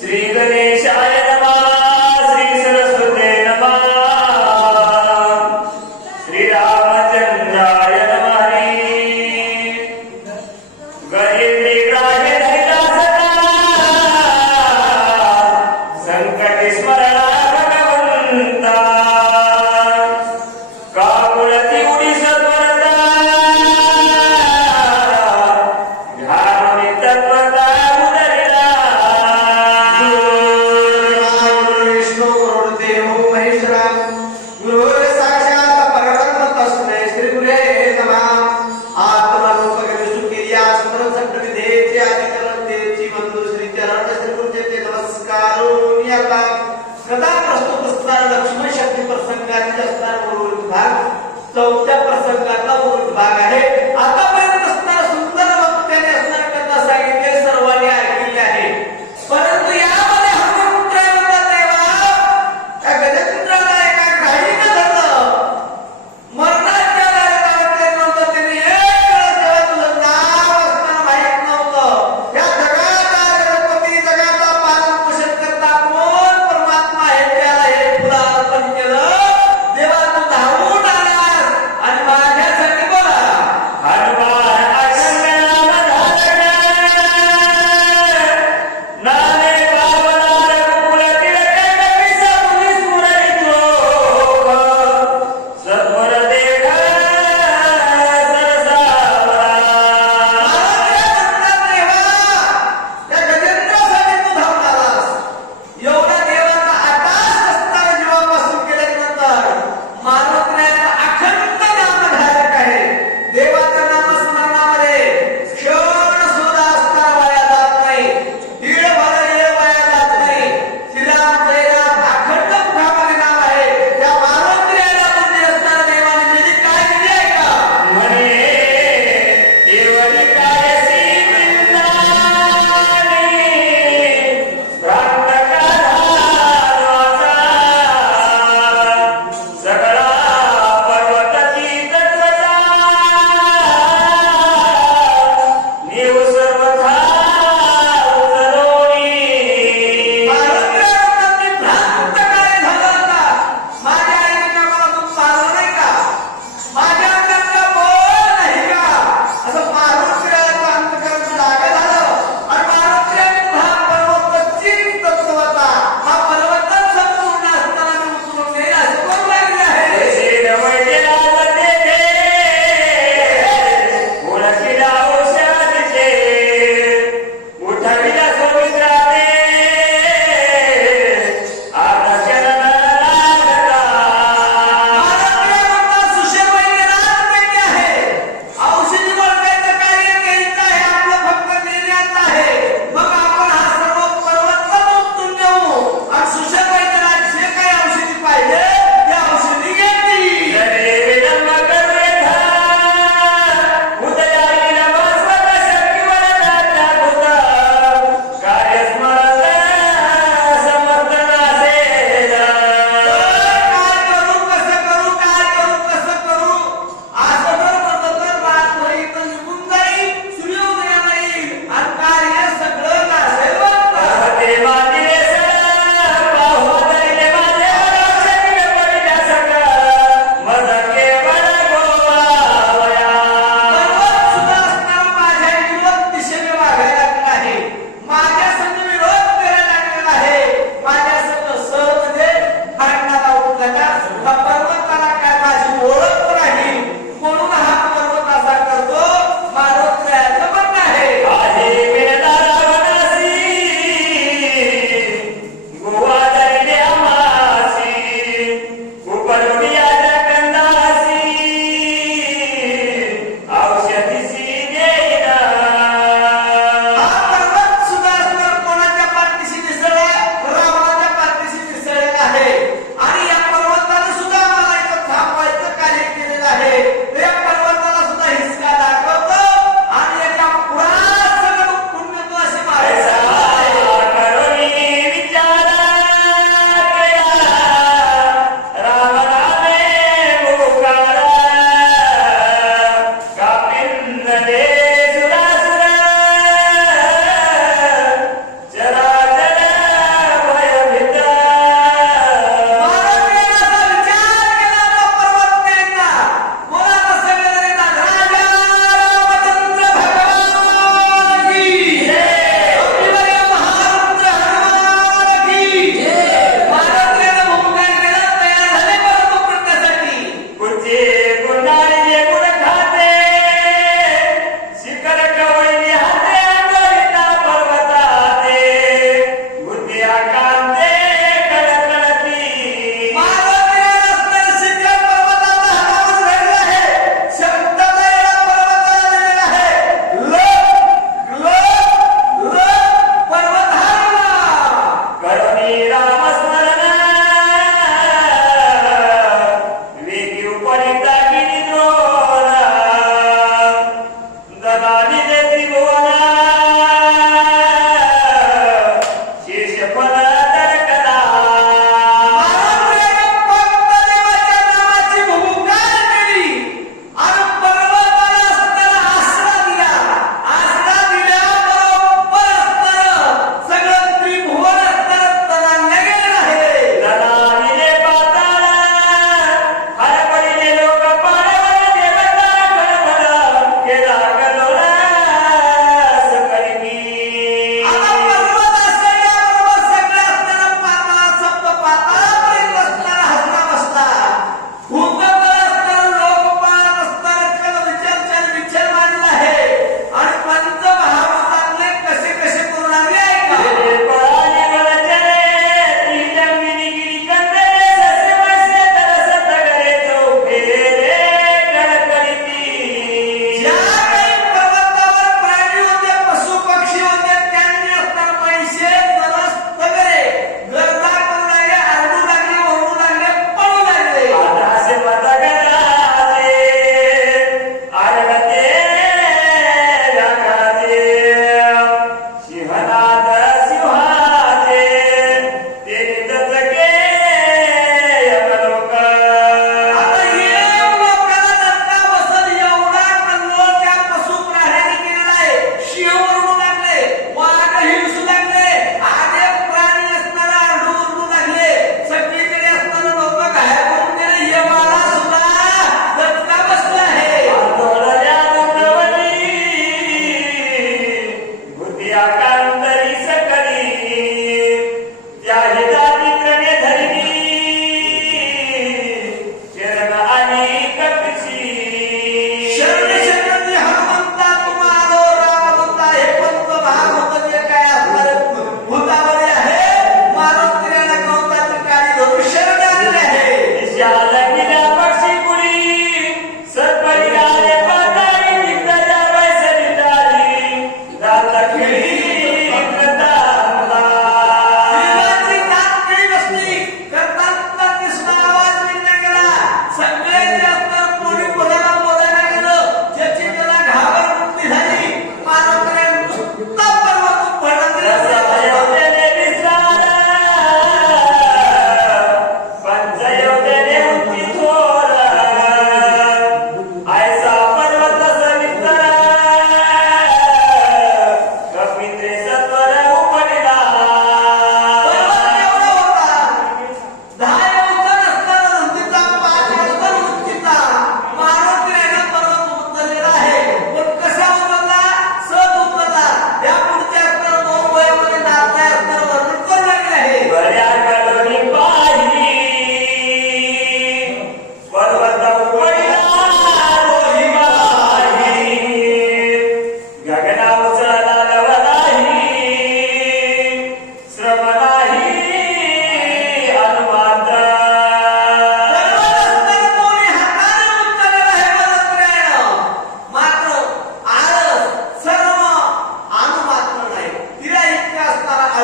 श्री गणेशाय नमः, श्री सरस्वते नमः, श्री रामचंद्राय नमः। गजेंद्राय धैर्यासना, संकट स्मरणा भगवंता, काकुळती उडी सत्वरता, ध्यानोनी तत्वता उदरिला। विष्णु गुरुदेव महेश्वरा, गुरुर् साक्षात् परब्रह्म तस्मै श्री गुरुवे नमः। आत्मरूपगती सुखिया स्मरण संकटितेचे अधिकरणतेची बंधू श्री चरण श्री गुरुचे नमस्कार नियता। कदा प्रस्तुत असणार लक्ष्मण शक्ती प्रसंगातील असणार गुरु विभाग, चौथ्या प्रसंगातला गुरु विभाग आहे। आतापर्यंत असणार सुंदर वक्त्याने असणार कथा सांगितले, सर्वांनी ऐकले आहे। परंतु यामध्ये हनुमंत देवा त्या गजेंद्राला एका घाईने धरलं। मरणाच्या वेळेला नव्हतं, त्यांनी एक वेळ तेव्हा तुझं नाव असताना माहित नव्हतं। या जगाचा गणपती, जगाचा पालन पोषण करता कोण परमात्मा आहे, त्याला हे तुला अर्पण केलं। देवा तू धावून आलास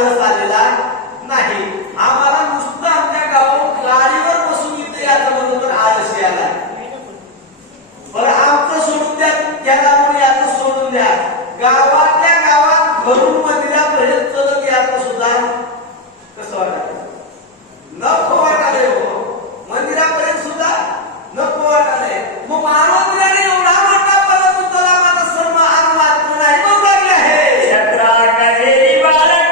आळस आलेला नाही. आम्हाला नुसतं आमच्या गावात गाडीवर बसून इथे याचं बरोबर आळस यायला. बरं आमचं सोडून द्या, त्याला म्हणून याचं सोडून द्या. गावातल्या गावात घरून मंदिरापर्यंत चलत याचं सुद्धा कसं वाटायचं? नको वाटायलंय हो. मंदिरापर्यंत सुद्धा नको वाटायलंय. मग मानवंतराने एवढा मोठा परंतु तुला माझा सर्व आत्मा नाही बघ लागले आहे. छत्रा कधेरी बालक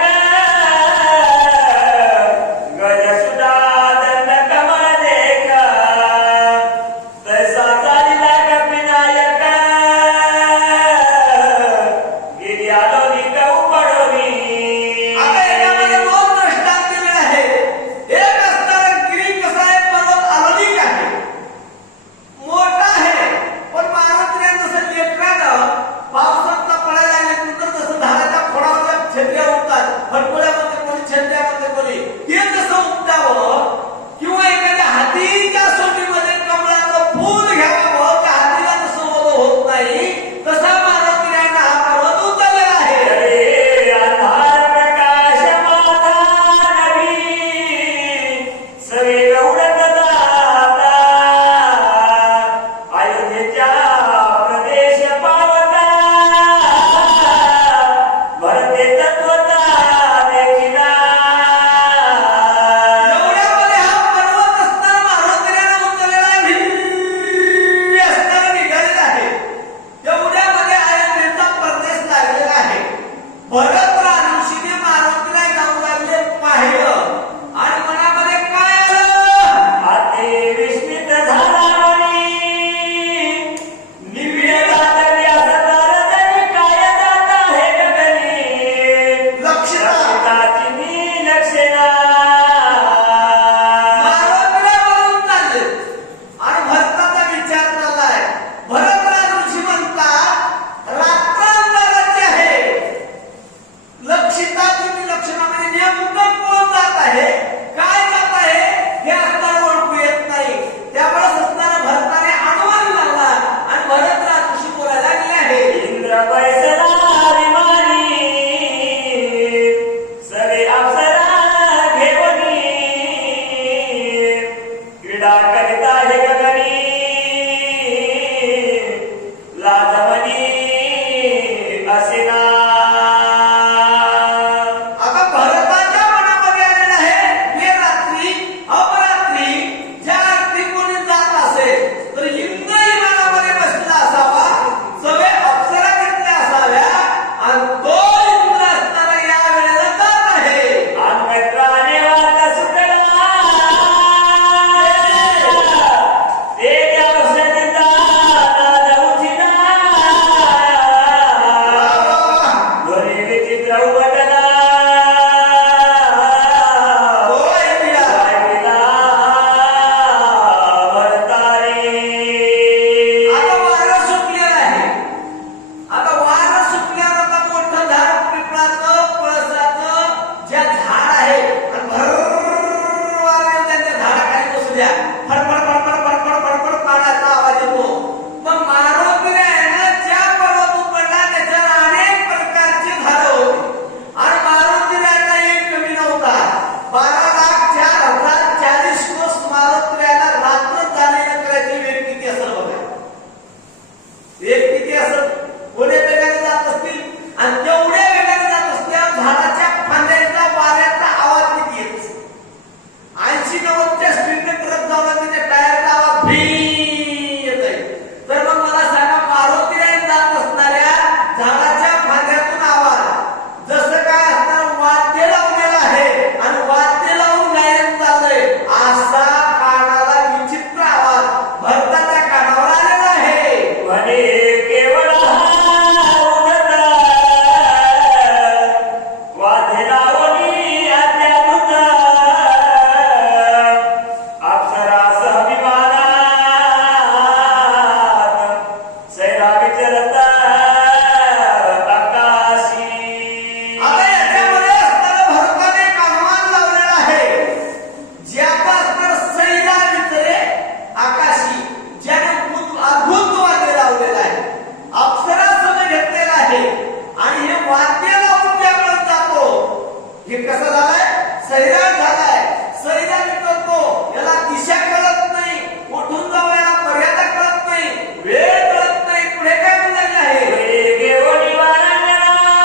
कसा झालाय? सैराट झालाय. सैराट करतो, याला दिशा कळत नाही, कुठून जाऊ याला मर्यादा कळत नाही, वेळ कळत नाही. पुढे काय बोलायला आहे? वेगे ओढी वारांगणा,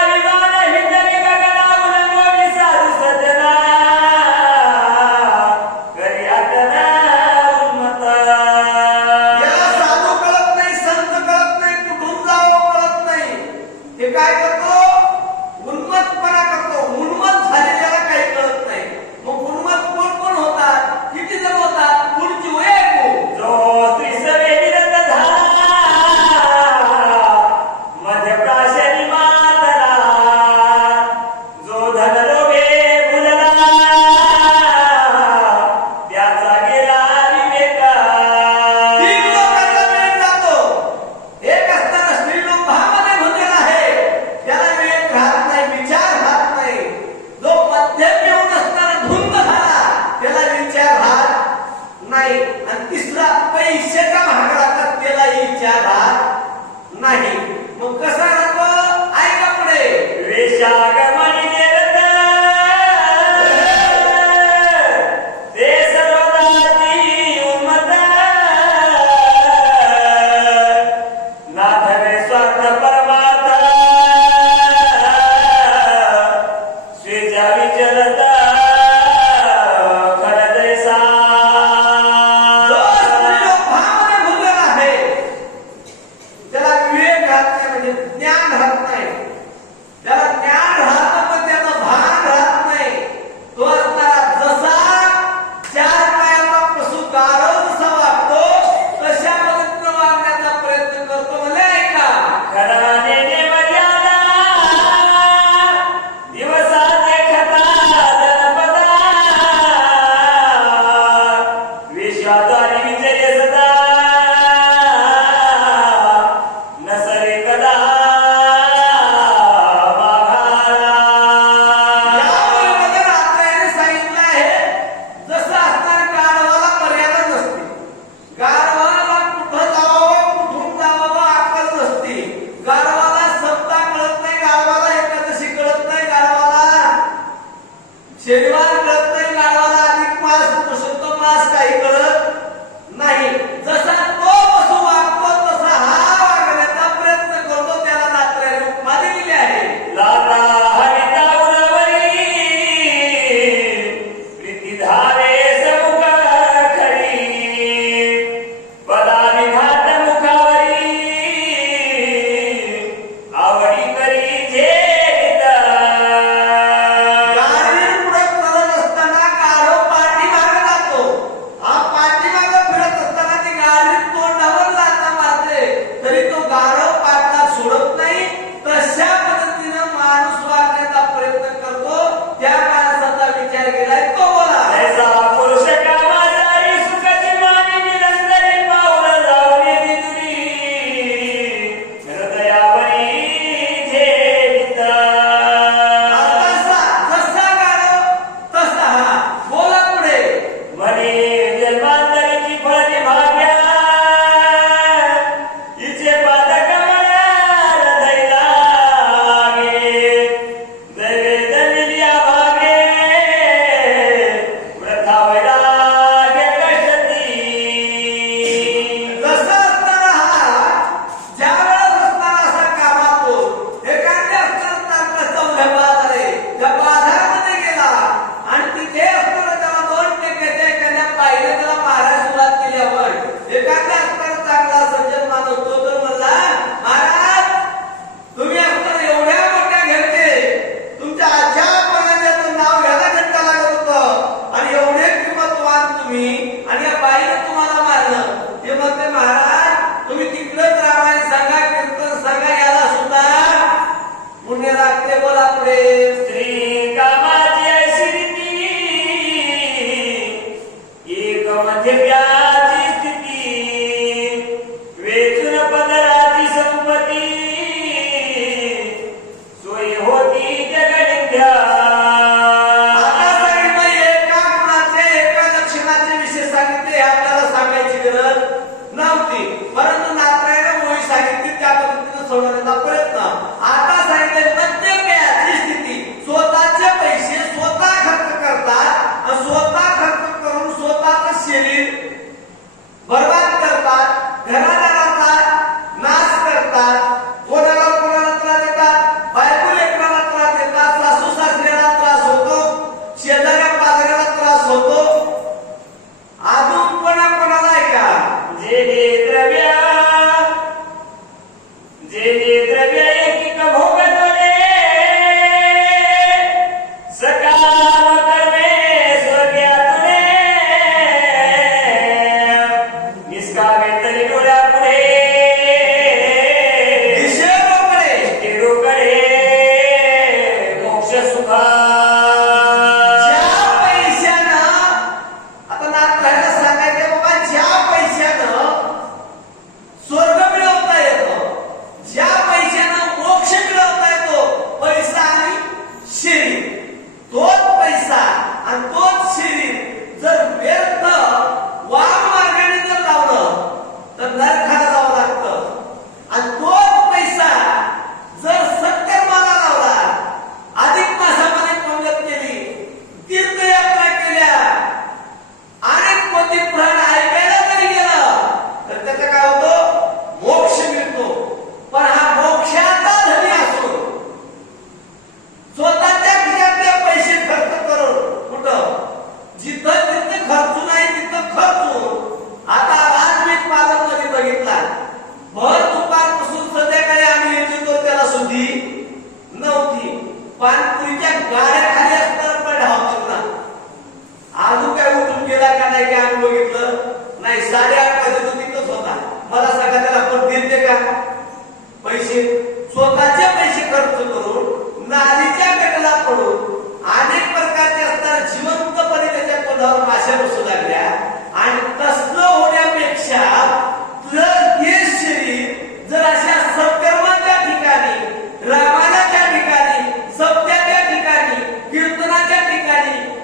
विमान हिंदवी गगना, उलंगोली साधू सजना, करी आटना उन्मत्ता. याला साधू कळत नाही, संत कळत नाही, कुठून जावं कळत नाही. हे काय करतो? उन्मत्तपणा करतो. उन्मत्त झालेल्याला काही कळत नाही. मग उन्मत्त कोण कोण होतात? किती जण होतात? पुढची वय जो स्त्री सवेली रत झाला, मध्यप्राशनी मातला, जो धन लोभे भुलला, त्याचा गेला विवेका. तीन लोकांना वेळ जातो. एक असताना स्त्रीलोक भावामध्ये भरलेला आहे, त्याला वेळ राहत नाही, विचार राहत नाही. जो मध्यम येऊन असताना धुंद झाला, त्याला विचार राहत नाही. आणि तिसरा पैशाचा महागडा तर त्यालाही विचार राहत नाही. मग कसा राहतो? ऐका पुढे. वेशागमनी देवत, ते सर्वदाती उन्मत्त, नाथवे स्वार्थ परमार्थ, स्वेच्छा विचलत, खरदैसा. जो स्त्रीलोक भावामध्ये भरलेला आहे, त्याला विवेक राहत नाही, म्हणजे ज्ञान राहत नाही. त्याला ज्ञान राहतं पण त्याचं भान राहत नाही. तो असताना जसा चार पायाचा पशु गाढव जसा वागतो, तशा पद्धतीनं वागण्याचा प्रयत्न करतो. म्हणजे ऐका, खराने मर्यादा, दिवसा देखता जनपदा, विश्वाद्वारी विजय सदा, नसरे कदा माघारा. यामुळे बघा आत्र्याने सांगितलं आहे, जसं असताना गाढवाला मर्यादा नसते. गाढवाला कुठं जावं, कुठून जावं अक्कल नसते. गाढवाला सप्ताह कळत नाही, गाढवाला एकादशी कळत नाही, गाढवाला शनिवार कळत नाही, गाढवाला अधिक मास, पुरुषोत्तम मास काही कळत नाही. जसा तो पशु वागतो तसा हा वागण्याचा प्रयत्न करतो. त्याला नात्र्याने उपमा दिलेली आहे. लाता हरिता उरवरी, प्रीती धारे समुख खरी, पदावी घाट मुखावरी, आवडी करी झेलिता. गाडी पुढे चालत असताना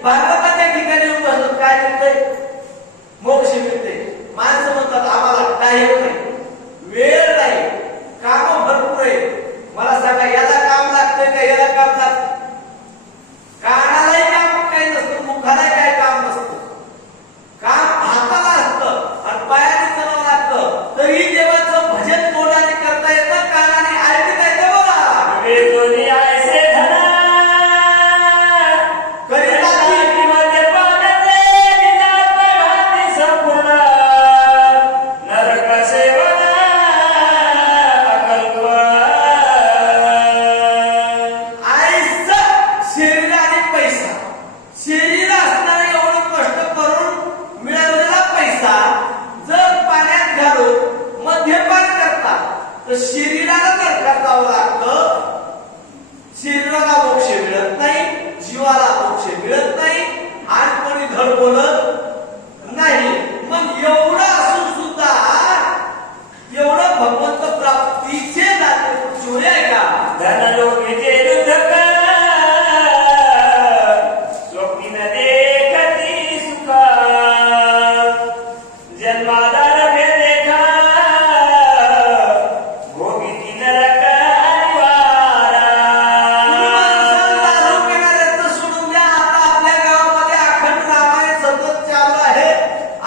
भागवताच्या ठिकाणी येऊन बसलो काय मिळतंय मोक्ष मिळते माणसं म्हणतात आम्हाला टाइम नाही वेळ नाही काम भरपूर आहे मला सांगा याला काम लागतंय का याला काम लागतं कानालाही काम काही नसतं मुखाला काय काम नसतं काम हाताला असतं आणि पायाने चालावं लागतं तरी देवाचं भजन तोंडाने करता येतं कानाने ऐकता येतं बघा वेदोनी ऐसे धना करिता मध्ये पाण्याचे निदान भाती संपूर्ण नरक सेवना अकल्प आईचं शरीर आणि पैसा शरीर असणारे एवढं कष्ट करून मिळवलेला पैसा जर पाण्यात घालून मद्यपान करता तर शरीराला नरकात जावं लागतं शरीराला मोक्ष मिळत नाही जीवाला मोक्ष मिळत नाही आणि कोणी धड बोलत नाही मग एवढं असून सुद्धा एवढं भगवंत प्राप्तीचे नाते चोरी आहे का धनलोकीचे युद्धक स्वप्न देखती सुखा जन्माधार भेदेखा भोगिती नरक निवारा दारू पिणाऱ्यांचं सोडून द्या आता आपल्या गावामध्ये अखंड रामायण सतत चालू आहे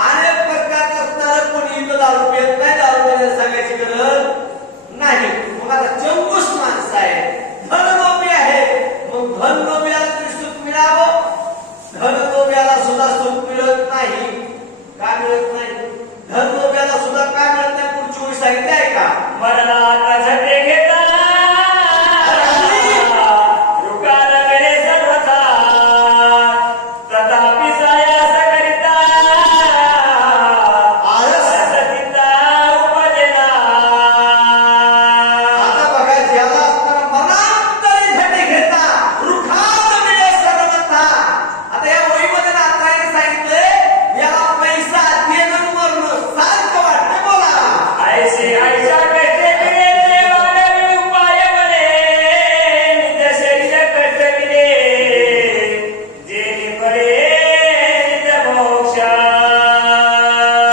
अनेक प्रकारचे असणारं कोणी इथं दारू पित नाही दारू पिण्याला सांगायची गरज नाही मग आता चंगूस माणसं आहे धनलोभी आहे मग धनलोभीला तरी सुख मिळावं धनलोभ्याला सुद्धा सुख मिळत नाही का मिळत नाही धनलोभ्याला सुद्धा का मिळत नाही पुढची ओळी सांगितली आहे का मरणात झटे घेता रुकार वेळे सर्वथा तथापि सायास करिता आळस सतिता उपजेना आता बघा ज्याला असताना मनांतरी झटे घेता रुखात मिळे सर्वथा आता या ओळीमध्ये नाथरायने सांगितलंय याला पैसा देणं मरणं सारखं वाटतं बोला ऐसे ऐसा कैसे मिळे देवाला उपाय बने निज शरीर कष्ट मिळे जे बळे निज मोक्षा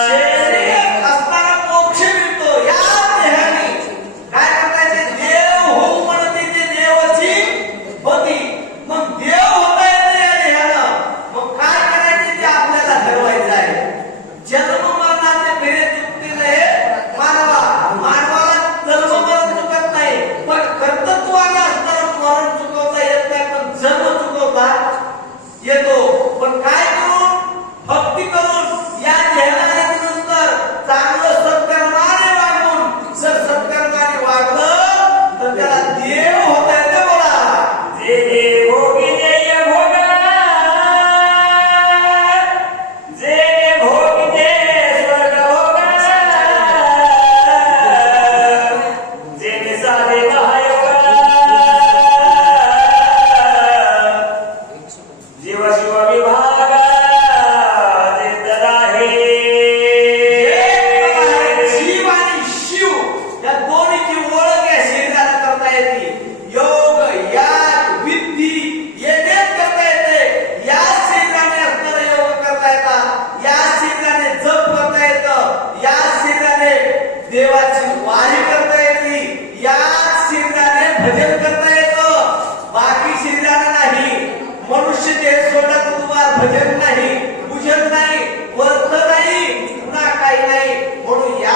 शरीर असताना मोक्ष मिळतो या देहाने काय करायचे देव होऊ म्हणते ते देवाची होती मग देव होता येतं या देहानं मग काय करायचे ते आपल्याला ठरवायचं आहे जन्म मरणाचे फेरे चुकते मानवाला जन्म मरण चुकत नाही पण कर्तृत्वाने असताना मरण चुकवता येत नाही पण जन्म चुकवता येतो पण काय करून भक्ती करून या देहाला आल्यानंतर चांगलं सत्कर्माने वागून जर सत्कर्माने वागलं तर त्याला देव होता येते बोला जे भोगी जय भोगा जे भोगी जय स्वर्ग भोगा जे साधे महायोगा जीव शिव विभागा जे तराहे जीव आणि शिव या दोन्हीची ओळख या शरीराला करता येते योग याग विद्धी येणेच करता येते या शरीराने असणारे योग करता येतात या शरीराने जप करता येतं या शरीराने देवाची वारी करता येते या शरीराने भजन करता येतं बाकी शरीराने नाही मनुष्य देह सोडला तर तुम्हाला भजन नाही पूजन नाही वर्त नाही पुन्हा काही नाही म्हणून या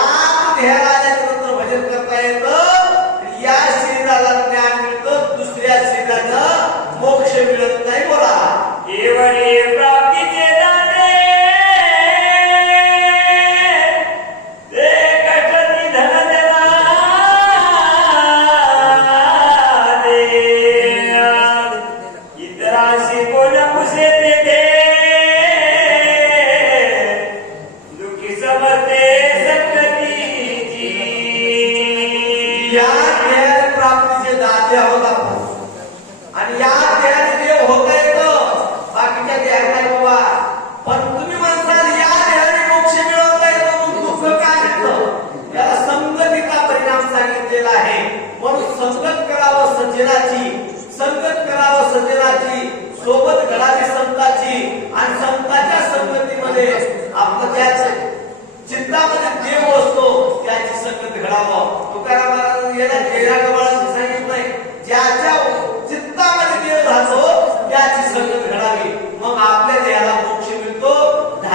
देहाला आल्यानंतर भजन करता येतं या शरीराला ज्ञान मिळतं दुसऱ्या शरीरानं मोक्ष मिळत नाही बोला केवळी प्राप्तीचे दाते ते कष्टती धन देना दे इतरांशी कोण पुसे ते दुःखी समजते संगतीची या देहाने प्राप्तीचे दाते आहोत आपण आणि या देहाने देव होता येतं बाकीच्या देहात नाही बाबा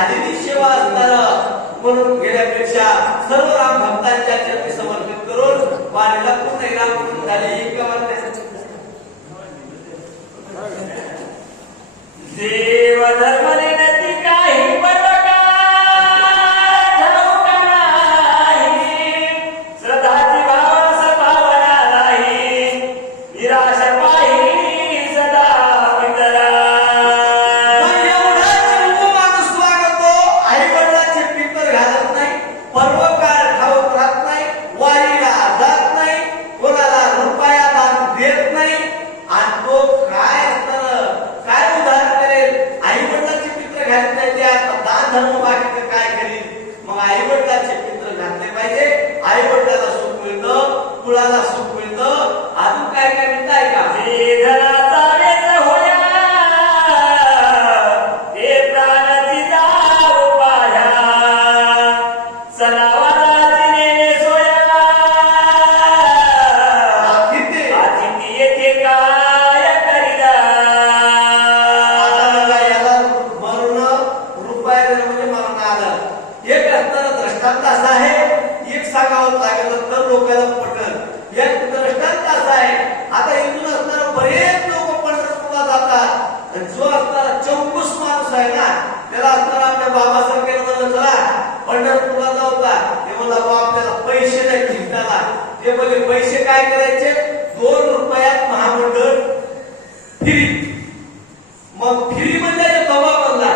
झालेली सेवा असणार म्हणून गेल्यापेक्षा सर्व राम भक्तांच्या चरणी समर्पित करून वाणीला पूर्ण विराम करून झाले एक देव धर्म नेती काही बरका ठरवू का नाही श्रद्धाची भावना नाही निराशा पाही सदा पितरा एवढा चंगू माणूस वागतो आई वडिलांचे पितर घालत नाही पर्वकाळ ठाऊक राहत नाही वारीला जात नाही कोणाला रुपया दान देत नाही आणि तो काय असणार काय उधार करेल आई वडिलांचे पित्र घालत नाही ते आता दान धर्म बाकीचं काय करील मग आई वडिलांचे पित्र घातले पाहिजे आई वडिलाला सुख मिळतं कुळाला सुख मिळतं अजून काय काय मिळतंय का जे धनाचा वेच होया ते प्राणाची दाव पाया सणावाराची नेणे सोया किती आधी येथे काय करीदा आता याला मरण रुपया देणं म्हणजे मरण आलं एक असताना दृष्टांत असा आहे एक सांगावं लागलं तर लोकांना पटल एक दृष्टांत असा आहे आता इथून असणारा बरेच लोक पंढरपूरला जातात आणि जो असणारा चौकस माणूस आहे ना त्याला असणारा आपल्या बाबासारखे म्हणलं चला पंढरपूरला जाऊ का ते म्हणला बा आपल्याला पैसे नाही खिशाला ते बोलले पैसे काय करायचे 2 रुपयात महामंडळ फ्री मग फ्री म्हणजे कवा म्हणला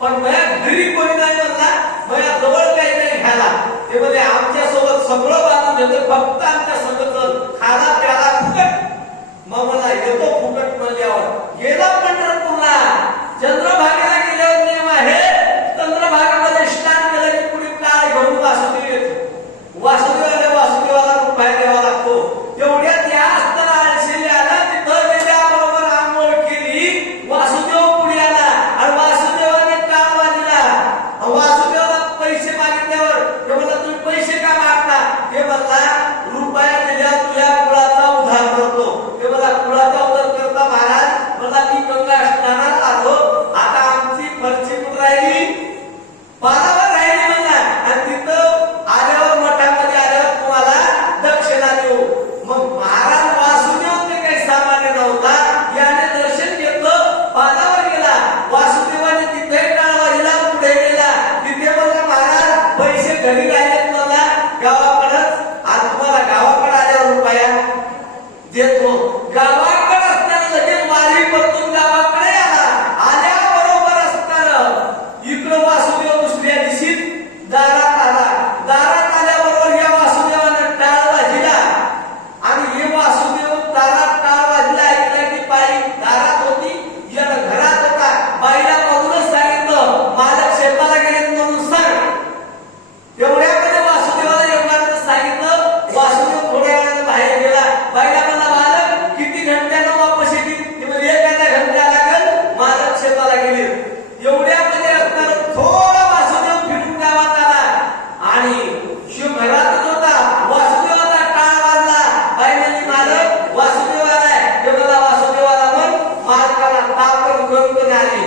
पण माझ्या घरी कोणी नाही म्हणला माझ्या जवळ काही नाही घ्यायला ते म्हणजे आमच्या सोबत सगळं बांधून घेतो फक्त आमच्या संगत खाला प्याला फुकट मग मला येतो फुकट म्हणल्यावर गेला पंढरपूरला चंद्रभागेला गेल्यावर नियम आहे चंद्रभागेमध्ये स्नान केलं की पुढे काय घेऊन वासुदेव येतो वासुदेवाला रुपया द्यावा लागतो तेवढ्यात या असताना आळशीने आला तिथं गेल्याबरोबर आंघोळ केली वासुदेव पुढे आला आणि वासुदेवाने टाळ वाजला वासुदेवाला पैसे मागितल्यावर ते म्हणला तुम्ही पैसे का मागता ते म्हणला रुपया दिल्यावर तुझ्या कुळाचा उद्धार करतो ते मला कुळाचा उद्धार करता महाराज मला मी गंगा स्नानात आलो आता आमची फरची कुठं राहिली पारावर राहिली म्हणला आणि तिथं आल्यावर मठामध्ये आल्यावर तुम्हाला दक्षिणा देऊ मग महाराज वासुदेव ते काही सामान्य नव्हता याने दर्शन घेतलं पादावर गेला वासुदेवाने तिथे टाळवाजीला पुढे गेला तिथे म्हणला महाराज पैसे घरी राहिलेत मला गावाकडंच आज तुम्हाला गावाकडे आल्यावर रुपया देतो गावाकडे असताना लगेच वारी परतून गावाकडे आला आल्याबरोबर असताना इकडं वासुदेव दुसऱ्या दिवशी दारात आला दारात आल्याबरोबर या वासुदेवानं टाळ वाजला आणि हे वासुदेव दारात टाळ वाजला ऐकलं की बाई दारात होती यानं घरात होता बाईला म्हणूनच सांगितलं मालक शेताला गेले म्हणून सांग एवढ्यामध्ये वासुदेवाला एवढ्यानं सांगितलं वासुदेव थोड्या वेळानं बाहेर गेला बाईला म्हणला मालक किती घंट्यानं वापस येतील ते म्हणजे 1 घंटा लागेल मालक शेताला गेले एवढ्यामध्ये असताना थोडा वासुदेव फिरून गावात आला आणि शिव घरातच होता वासुदेवाला टाळ वाजला बाई म्हणली मालक वासुदेव आलाय ते मला वासुदेवाला म्हण मालकाला तापण करून आली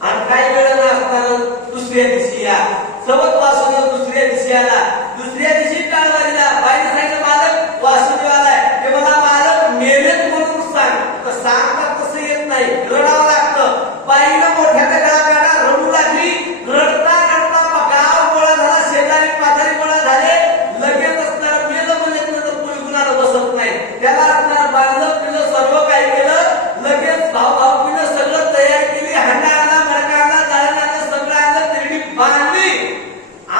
आणि काही वेळ असताना दुसऱ्या दिवशी या सवत वासुदेव दुसऱ्या दिवशी आला दुसऱ्या दिवशी टाळ वाजला बाईने सांगितलं मालक वासुदेव आलाय ते मला मालक मेलेत म्हणून सांग तर सांगतात तसं येत नाही रडावं लागतं बाईला मोठ्या गळा रडू लागली रडता रडता गाव गोळा झाला शेजारी पाजारी गोळा झाले लगेच असणार मेलं म्हणजे तर कोणी गुणाला बसत नाही त्याला असणार बांधलं पिलं सर्व काही केलं लगेच भाऊ पिलं सगळं तयार केली हंडा आणला मडका आणला जाळण आणलं सगळं आणलं तिरडी बांधली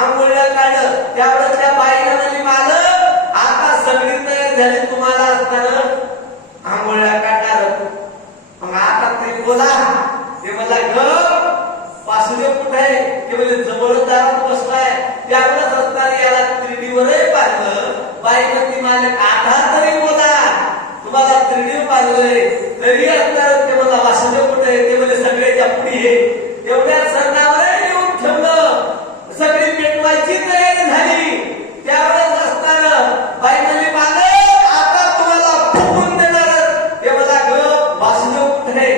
आंघोळीला काढलं त्यावेळेस त्या बाईला म्हणली मालक आता सगळी तयार झाली तुम्हाला असणार आंघोळीला काढणार मग आता तरी बोला ते मला ग वासुदेव कुठे आहे ते म्हणजे जवळ दारात बसलाय त्यावेळेस असणार याला त्रिडीवरही पाहिलं बाई म्हणती मालक आता तरी बोला तुम्हाला त्रिडी पाहिलंय तरी असणार ते मला वासुदेव कुठे आहे ते म्हणजे सगळ्याच्या पुढे हे एवढ्या सरणावर येऊन ठेवलं सगळी पेटवायची तयारी झाली त्यावेळेस असणार बाई म्हणली मालक आता तुम्हाला फुकून देणार ते मला वासुदेव कुठे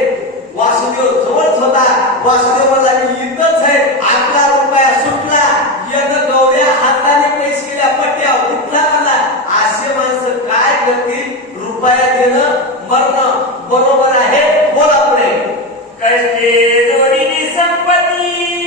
वासुदेव जवळच होता वासुदेव मला इथंच आहे ते जोडीनी संपत्ती